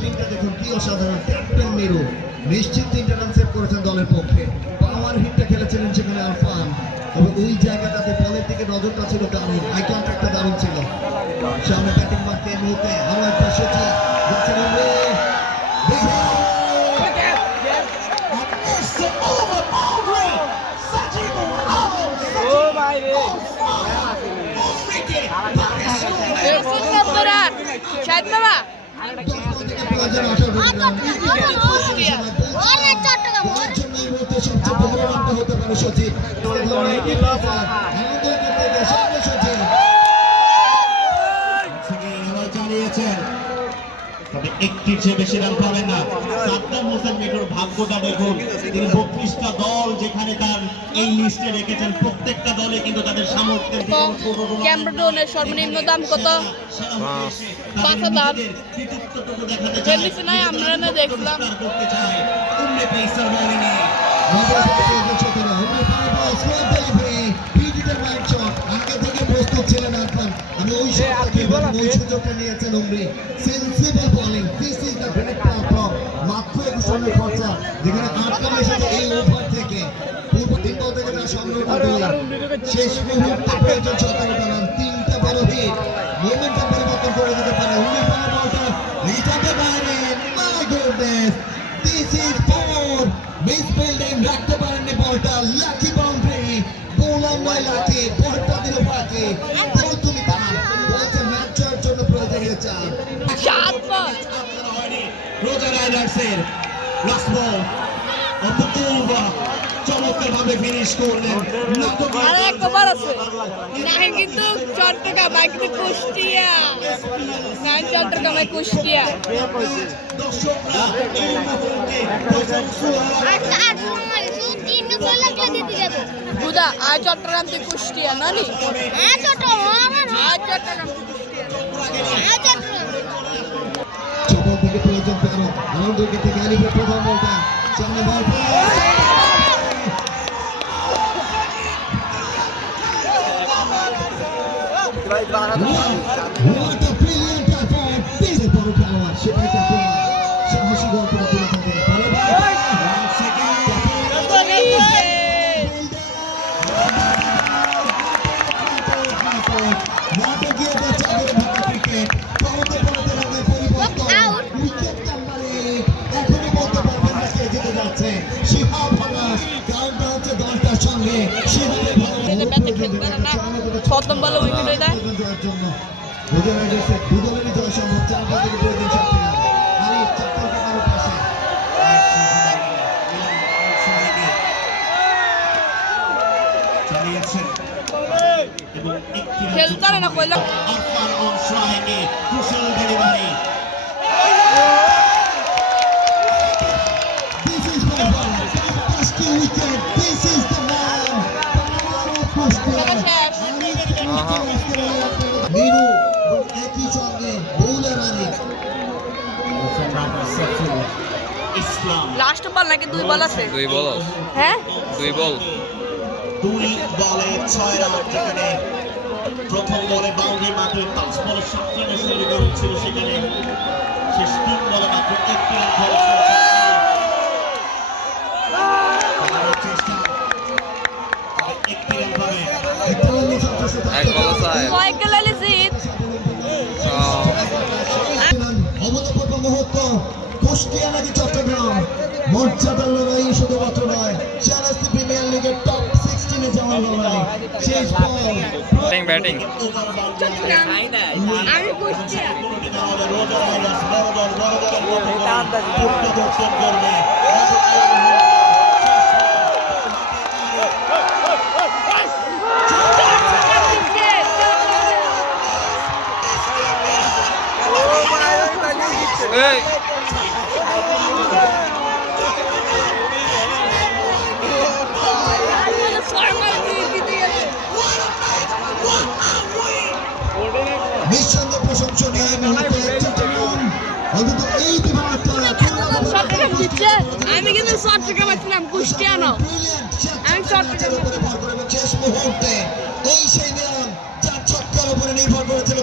ফিল্ডিংটা দেখুন কি অসাধারণ ক্যাপ্টেন মিরু নিশ্চিত তিনটা রান সেভ করেছেন দলের পক্ষে পাওয়ার হিটটা খেলেছিলেন সেখানে আরফান তবে ওই জায়গাটাতে বলের দিকে নজরটা ছিল দারুণ আই কন্ট্যাক্টটা দারুণ ছিল সামনে ব্যাটিং মারতে এই মুহূর্তে আরও একটা সচি যাচ্ছে বলবে Berat. তবে একটির চেয়ে বেশি রান পাবেন না। সাদ্দাম হোসেন ভাগ্যটা দেখুন তিনি বত্রিশটা দল যেখানে তার এই লিস্টে রেখেছেন। প্রত্যেকটা দলে কিন্তু তাদের সামর্থ্যের ড্রোনের সর্বনিম্ন দাম কত? পাঁচ হাজার। চল্লিশ আমরা না দেখলাম। করতে চায় উমরে পেসার বলিনি আগে থেকে প্রস্তুত ছিলেন আরফান আমি ওই সুযোগটা নিয়েছেন উমরি। Sensible bowling this is the great platform মাত্র রানের খরচা যেখানে আটকাম এসেছে এই ওভার থেকে। শেষ মুহূর্তে প্রয়োজন সতেরোটা রান তিনটা বড় হিট। মোমেন্টাম পরিবর্তন করে দিতে পারে উমরি পাওয়ার বলটা রিটাতে বাইরে my goodness. This is four miss fielding রাখতে পারেননি বলটা। লাকি বাউন্ডারি বোলার নয় লাকি বলটা দিল ফাঁকি বল তুমি তার বলছে ম্যাচ জয়ের জন্য প্রয়োজনীয় চার সাত বল রোজার রাইডার্সের লাস্ট বল অপূর্ব চমৎকার ভাবে ফিনিশ করলেন আর এক ওভার আছে। নাই কিন্তু চট্টগ্রাম আর কিন্তু কুষ্টিয়া। চট্টগ্রাম আর দর্শকরা বুদা আর চট্টগ্রাম থেকে নানি হ্যাঁ চট্টগ্রাম আর চট্টগ্রাম থেকে কুষ্টিয়া? হ্যাঁ চট্টগ্রাম। চপল থেকে প্রয়োজন উইকেট থেকে আলিফের প্রথম ব্যাটে খেলতে পারে না। প্রথম বলে উইকেট হয়ে যায়। জয়ের জন্য বুঝে গেছে দুদলেরই জয় সম্ভব ইসলাম বল নাকি দুই বল আছে? দুই বল হ্যাঁ? দুই বল। দুই বলে ছয় রান যেখানে প্রথম বলে বাউন্ডারি মাত্র পাঁচ বলে সাত রানের সেলিব্রেট হচ্ছিল সেখানে। শেষ তিন বলে মাত্র একটি রান খরচ জিত অভূতপূর্ব মুহূর্ত। কুষ্টিয়া নাকি চট্টগ্রাম মর্যাদার লড়াই শুধুমাত্র নয় চ্যালেঞ্জ প্রিমিয়ার লিগের টপ সিক্সটিনে যাওয়ার লড়াই শেষ ব্যাটিং ব্যাটিং ওভার মুহূর্তে এই সেই নিয়ম যার ছক্কার উপরে নির্ভর করেছিল